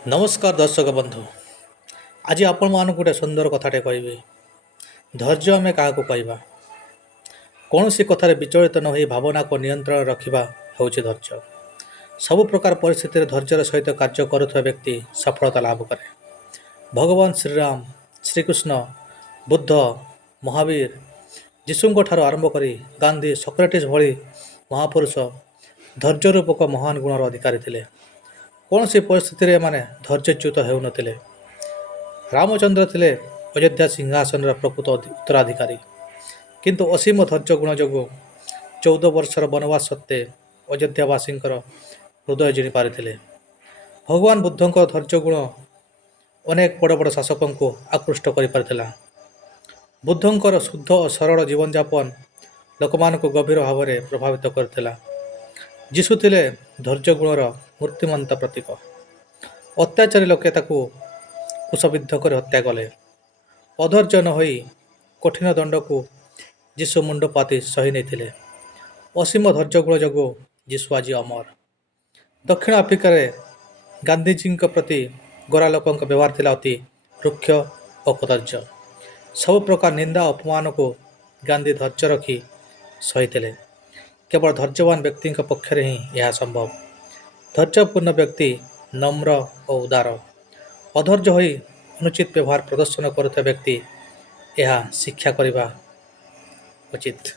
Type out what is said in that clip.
नमस्कार दर्शक बंधु। आज आपण मानक गोटे सुंदर कथाटे कहबी। धैर्य आम क्या कहवा कौन सी कथार विचलित न हो भावना को नियंत्रण रखा हूँ धैर्य। सबु प्रकार परिस्थिति धैर्यर सहित कार्य करुवा व्यक्ति सफलता लाभ करे। भगवान श्रीराम, श्रीकृष्ण, बुद्ध, महावीर, यीशुଙ୍କ ଠାରୁ आरंभ करी गांधी, सक्रेटिस भली महापुरुष धैर्य रूपक महान गुणर अधिकारी थे। कौन सी परिस्थिति माने धैर्यच्युत होउनथिले। रामचंद्र थे अयोध्या सिंहासन प्रकृत उत्तराधिकारी, किंतु असीम धैर्य गुण जो 14 वर्षर वनवास सत्ते अयोध्यावासी हृदय जिणी पारिथिले। भगवान बुद्धଙ୍କ धैर्य गुण अनेक बड़ बड़ शासकों को आकृष्ट कर बुद्धଙ୍କର शुद्ध और सरल जीवन यापन लोकमान को गभीर भाव में प्रभावित करथिला। यीशु थिले धैर्य गुणर मूर्तिमंत प्रतीक। अत्याचारी लोके ताकू कुशबिद्ध कर हत्या कले। अधैर्य न होई कठिन दंड को यीशु मुंड पाति सही नहीं। असीम धैर्य गुण जो यीशु आज अमर। दक्षिण आफ्रिकार गांधीजी प्रति गोरा लोकों व्यवहार थिला अति रुक्ष और कदर्य। सब प्रकार निंदा अपमान को गांधी धैर्य रखी सही थे। केवल धैर्यवान व्यक्ति पक्ष ही यह संभव। धैर्यपूर्ण व्यक्ति नम्र और उदार। अधैर्य होई अनुचित व्यवहार प्रदर्शन करुवा व्यक्ति यह शिक्षा करने उचित।